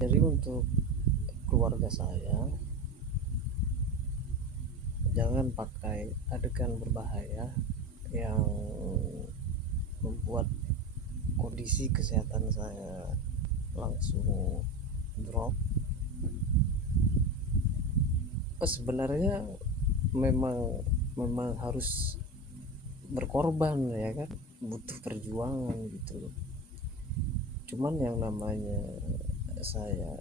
Jadi untuk keluarga saya, jangan pakai adegan berbahaya yang membuat kondisi kesehatan saya langsung drop. Sebenarnya memang memang harus berkorban ya kan, butuh perjuangan gitu. Cuman yang namanya saya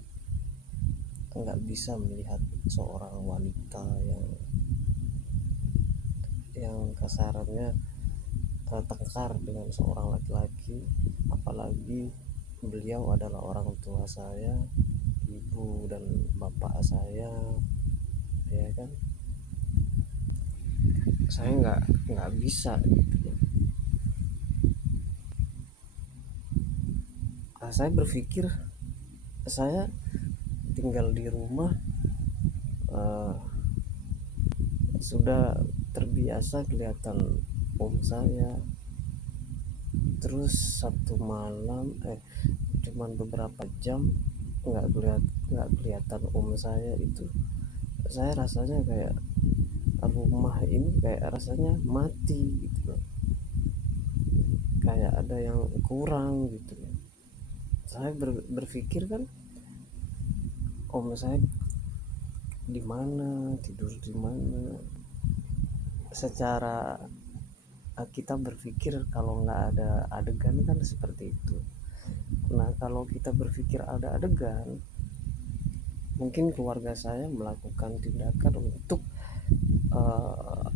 nggak bisa melihat seorang wanita yang kasarannya tengkar dengan seorang laki-laki, apalagi beliau adalah orang tua saya, ibu dan bapak saya, ya kan. Saya nggak bisa gitu. Saya berpikir saya tinggal di rumah, uh, sudah terbiasa kelihatan om saya, terus satu malam cuman beberapa jam nggak kelihatan om saya itu, saya rasanya kayak rumah ini kayak rasanya mati gitu loh, kayak ada yang kurang gitu loh. Saya berpikir kan, om saya di mana, tidur di mana. Secara kita berpikir kalau nggak ada adegan kan seperti itu. Nah kalau kita berpikir ada adegan, mungkin keluarga saya melakukan tindakan untuk uh,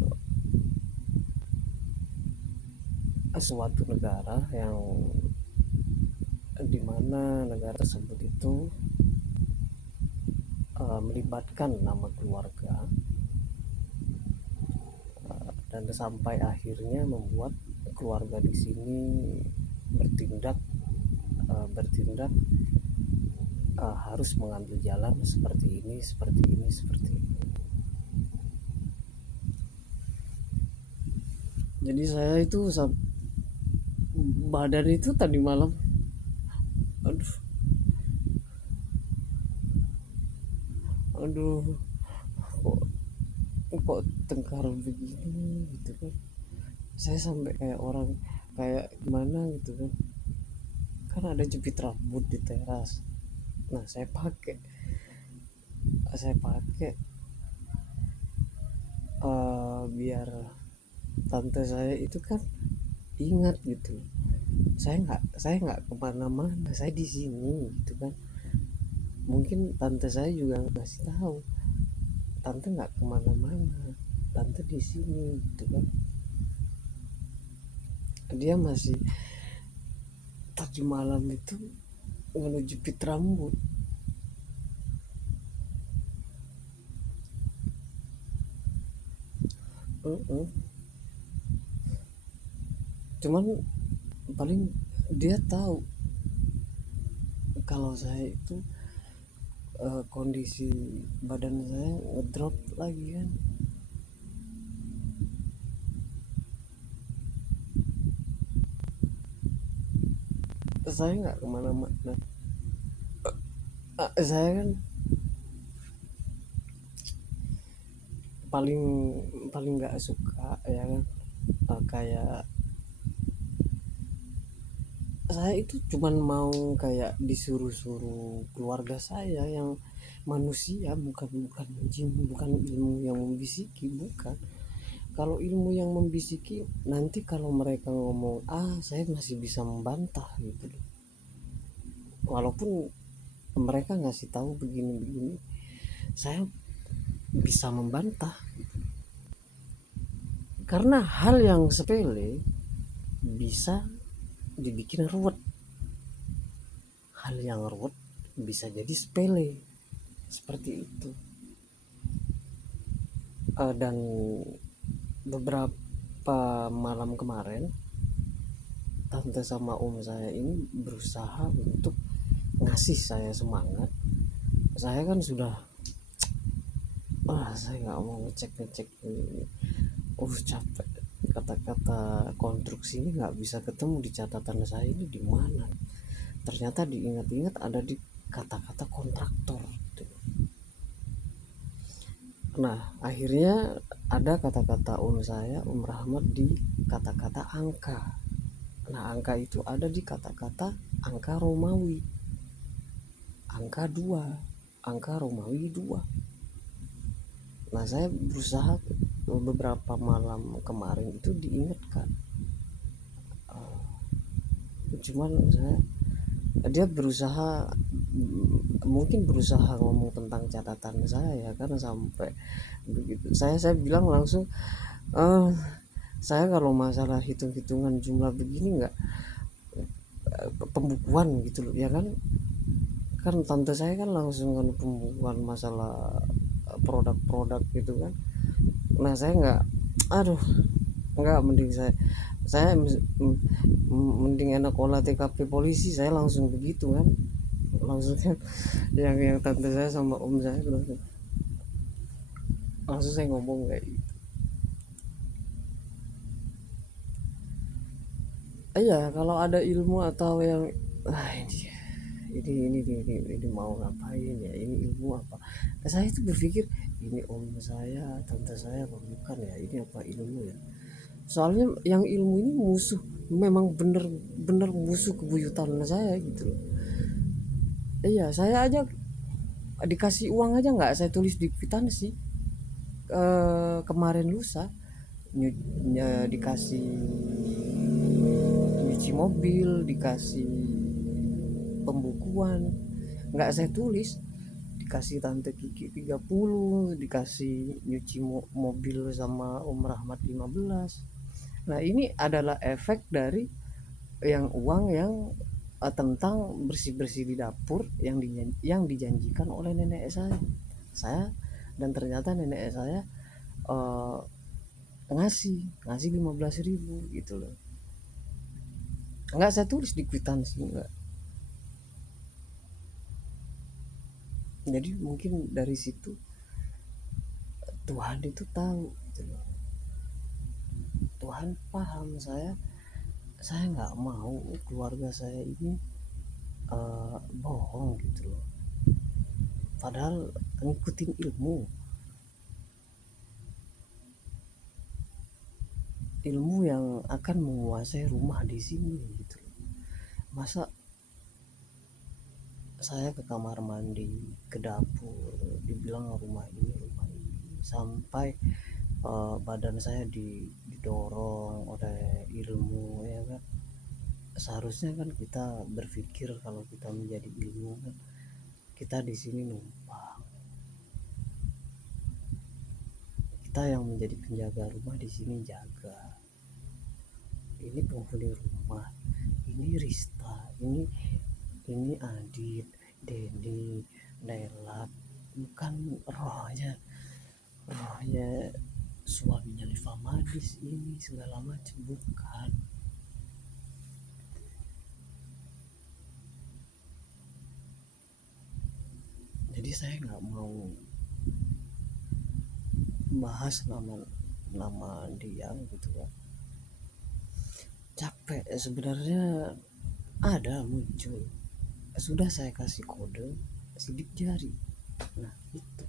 suatu negara yang dimana negara tersebut itu melibatkan nama keluarga, dan sampai akhirnya membuat keluarga di sini bertindak bertindak harus mengambil jalan seperti ini, seperti ini, seperti ini. Jadi saya itu badan itu tadi malam, aduh, aduh, kok kok tengkar begini gitu kan. Saya sampai kayak orang, kayak gimana gitu kan. Kan ada jepit rambut di teras. Nah saya pakai biar tante saya itu kan ingat gitu. Saya nggak kemana-mana, saya di sini gitu kan. Mungkin tante saya juga ngasih tahu, tante nggak kemana-mana, tante di sini gitu kan. Dia masih tadi malam itu ngejepit rambut. uh-uh. Cuman paling dia tahu kalau saya itu kondisi badan saya ngedrop lagi kan. Saya nggak kemana-mana. Saya kan paling paling nggak suka ya kan. Kayak saya itu cuman mau kayak disuruh-suruh keluarga saya yang manusia, bukan jin, bukan ilmu yang membisiki, bukan. Kalau ilmu yang membisiki, nanti kalau mereka ngomong saya masih bisa membantah gitu loh. Walaupun mereka ngasih tahu begini-begini, saya bisa membantah karena hal yang sepele bisa dibikin ruwet, hal yang ruwet bisa jadi sepele, seperti itu. Dan beberapa malam kemarin tante sama om saya ini berusaha untuk ngasih saya semangat. Saya kan sudah saya nggak mau ngecek ini, capek, kata-kata konstruksi ini nggak bisa ketemu di catatan saya ini di mana. Ternyata diingat-ingat ada di kata-kata kontraktor gitu. Nah akhirnya ada kata-kata saya Om Rahmat di kata-kata angka. Nah angka itu ada di kata-kata angka Romawi, angka 2, angka Romawi 2. Nah saya berusaha beberapa malam kemarin itu diingatkan, cuman dia berusaha, mungkin berusaha ngomong tentang catatan saya ya, karena sampai begitu saya bilang langsung, eh, saya kalau masalah hitung-hitungan jumlah begini nggak, pembukuan gitu loh ya kan. Kan tante saya kan langsung kan pembukuan masalah produk-produk gitu kan. Nah saya nggak, aduh nggak, mending saya mending enak olah TKP polisi, saya langsung begitu kan, langsung kan. Yang tante saya sama om saya langsung saya ngomong kayak gitu. Iya kalau ada ilmu atau yang, ah ini mau ngapain ya, ini ilmu apa. Saya itu berpikir ini om saya tante saya apa bukan ya, ini apa ilmu ya. Soalnya yang ilmu ini musuh, memang bener-bener musuh kebuyutan saya gitu loh. Iya saya aja dikasih uang aja nggak saya tulis di kwitansi. Kemarin lusa dikasih nyuci mobil, dikasih pembukuan, nggak saya tulis. Dikasih tante Kiki 30, dikasih nyuci mobil sama Om Rahmat 15. Nah ini adalah efek dari yang uang yang tentang bersih-bersih di dapur yang dijanjikan oleh nenek saya, dan ternyata nenek saya uh, ngasih 15.000 gitu loh. Nggak saya tulis di kwitansi nggak. Jadi mungkin dari situ Tuhan itu tahu gitu loh. Tuhan paham saya nggak mau keluarga saya ini bohong gitu loh, padahal ngikutin ilmu yang akan menguasai rumah di sini gitu loh. Masa saya ke kamar mandi, ke dapur, dibilang rumah ini, sampai badan saya didorong oleh ilmu ya kan. Seharusnya kan kita berpikir kalau kita menjadi ilmu kan, kita di sini numpang, kita yang menjadi penjaga rumah di sini jaga. Ini penghuni rumah, ini Rista, ini Adit, Denny, Nailat, bukan rohnya suaminya Liva Madis ini segala macam, bukan. Jadi saya nggak mau bahas nama dia gitu kan, capek sebenarnya. Ada muncul, sudah saya kasih kode sidik jari. Nah itu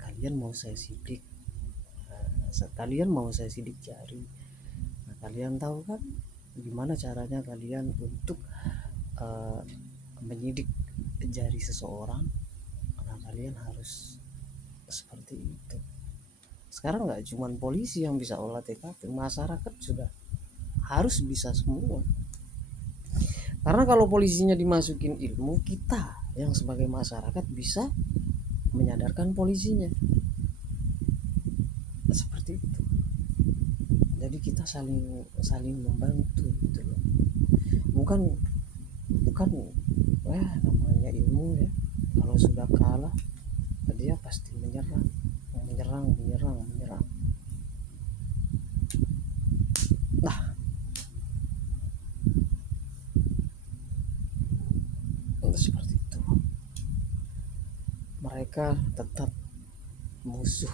kalian mau saya sidik, kalian mau saya sidik jari. Nah, kalian tahu kan gimana caranya kalian untuk uh, menyidik jari seseorang. Nah kalian harus seperti itu. Sekarang nggak cuma polisi yang bisa olah TKP, masyarakat sudah harus bisa semua. Karena kalau polisinya dimasukin ilmu, kita yang sebagai masyarakat bisa menyadarkan polisinya. Seperti itu. Jadi kita saling membantu gitu loh. Bukan bukan namanya ilmu ya. Kalau sudah kalah, dia pasti menyerang. Nah, seperti itu. Mereka tetap musuh